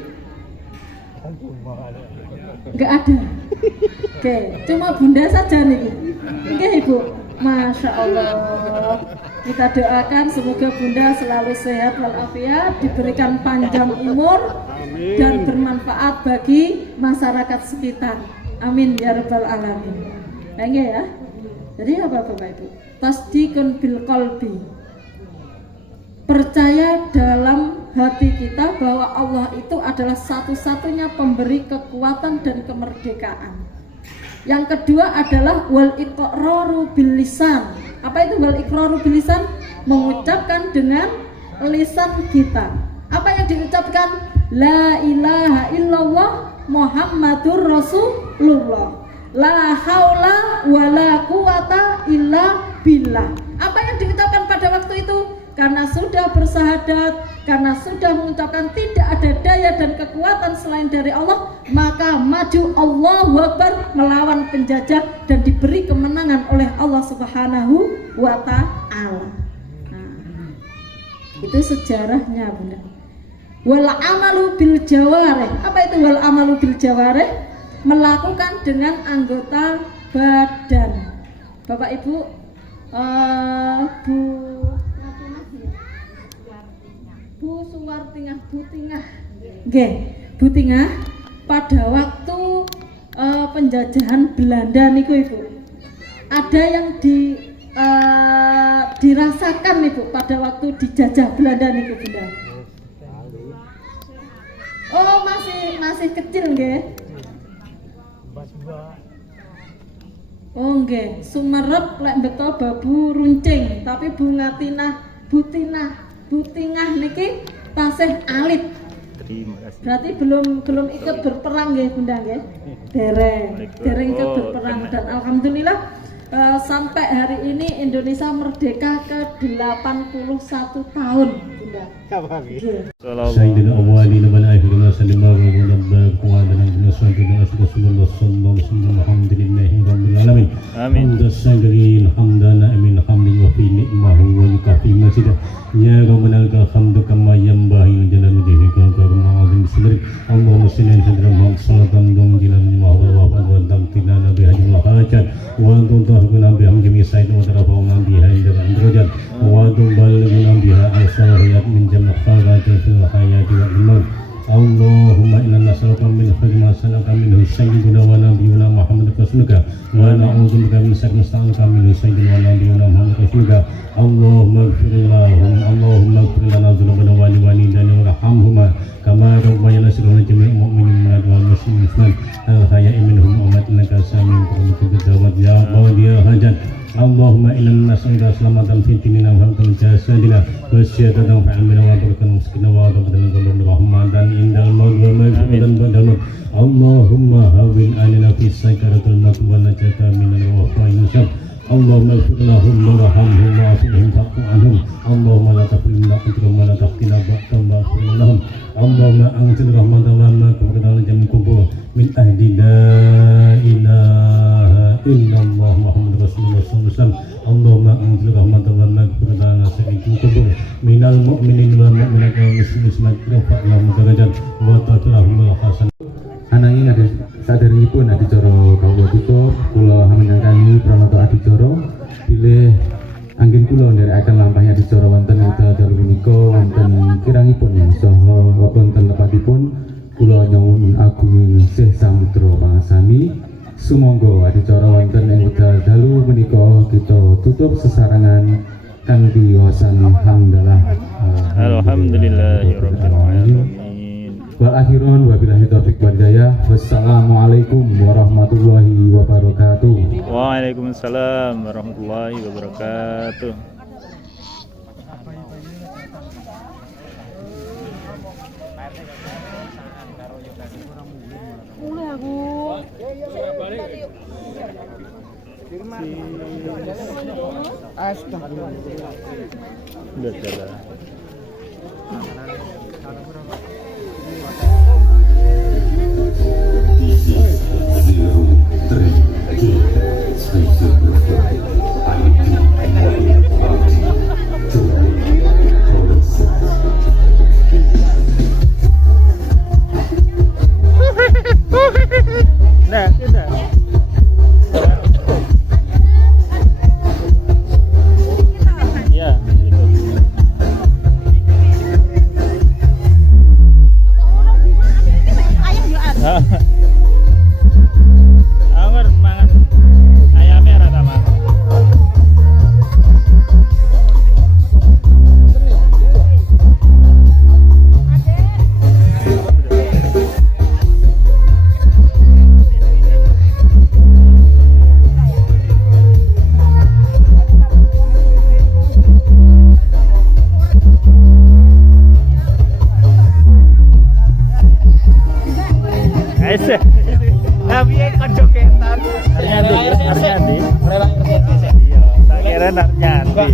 Enggak ada. Oke, cuma Bunda saja nih. Oke Ibu. Masya Allah. Kita doakan semoga Bunda selalu sehat walafiat, diberikan panjang umur dan bermanfaat bagi masyarakat sekitar. Amin ya rabbal alamin. Enggak ya? Jadi apa Bapak Ibu? Tasdiqun bil qalbi. Percaya dalam hati kita bahwa Allah itu adalah satu-satunya pemberi kekuatan dan kemerdekaan. Yang kedua adalah wal iqraru bil lisan. Apa itu wal iqraru bil lisan? Mengucapkan dengan lisan kita. Apa yang diucapkan? La ilaha illallah Muhammadur Rasulullah. La haula wala quwata illa billah. Apa yang diucapkan pada waktu itu? Karena sudah bersahadat, karena sudah mengucapkan tidak ada daya dan kekuatan selain dari Allah, maka maju Allahu Akbar melawan penjajah dan diberi kemenangan oleh Allah Subhanahu wa Ta'ala. Nah, itu sejarahnya Bunda. Wal amalu bil jawarih. Apa itu wal amalu bil jawarih? Melakukan dengan anggota badan. Bapak Ibu, Bu Suwartingah, Bu Tingah, pada waktu penjajahan Belanda niku Ibu, ada yang dirasakan Ibu pada waktu dijajah Belanda niku Bunda. Oh masih kecil nggih. Oh nggih, sumerep lek beto babu runcing, tapi Bu Tingah niki tasih alit. Berarti belum ikut berperang nggih Bunda nggih? Dereng ikut berperang dan alhamdulillah sampai hari ini Indonesia merdeka ke 81 tahun Bunda. Sayyidina awwalina wal akhirina sallallahu alaihi wa sallam Rasulullah sallallahu alaihi wasallam alhamdulillahi rabbil alamin. Amin. Hamdan hamdan amin hamdi wa fi ni'mahu wa yukafi masjidah. Ya rabbana lakal hamdu kama yanbaghi li jalali wajhika wa karamati azim sirrik. Allahumma salli ala sayyidina Muhammad sallallahu alaihi wa sallam wa damtina nabi hajjil hajat wa antum tahquna bi hamdi sayyidina wa tarafa'una biha inda andrajat wa antum balighuna biha asawiyat min jamil khairat fil hayati wal maut. Allahumma inna nas'aluka min khairi ma sa'alaka minhu sayyidina wa nabiyyuna Muhammad rasulika wa na'udzubika min sharri ma sa'alaka minhu sayyidina wa nabiyyuna Muhammad rasulika. Allahumma ighfir lana dzunubana wa liwalidayna warhamhuma kama rabbayana shighran jami'al mu'minina wal muslimin al-hayya'i minhum ummatan kasamin qawmin ya qadiya hajat. Allahumma inna nas'aluka salamatan fi dinina wa hamdan jasadina wa syahadatan fi amrina wa barakatan muskina wa tabatan qulubina rahmatan indal maut wa maghfiratan ba'dal maut. Allahumma hawwin 'alaina fi sakaratil maut wa najata minal wafa'in syar. Allahumma ighfir lahum warhamhum wa'afihim ta'fu anhum. Allahumma la taqrimna ajrahum wa la taqtina ba'dahum wa'afir lahum. Allahumma anzil rahmatan wa maghfiratan jam kubur min ahli la ilaha illallah Muhammad Rasulullah sallallahu alaihi wasallam. Allahumma anzil rahmatan wa maghfiratan sa'idul kubur minal mu'minin wal mu'minat wal muslimin rafa'lahum darajat wa ta'alahum hasan. Ananging ada saderengipun adicara kawula tutup, kula menyangkani pranata adicara bilih anggen kula nderekaken lampahing adicara wonten dalu punika wonten kirangipun saha wonten lepatipun kula nyuwun agung Syekh Samudra Pangasami. Sumangga adicara wonten ing dalu menika kita tutup sesarengan kanthi wasan hamdalah. Alhamdulillahirabbil alamin. Wa akhiran wa billahi taufiq wal hidayah. Wassalamualaikum warahmatullahi wabarakatuh. Waalaikumsalam warahmatullahi wabarakatuh. Udah jalan. Nah, tidak. Ya, gitu. Awer mangan ayamnya rata mangan. Ese. Tapi kan jogetan. Arnyandi. Iya, tak kira Arnyandi.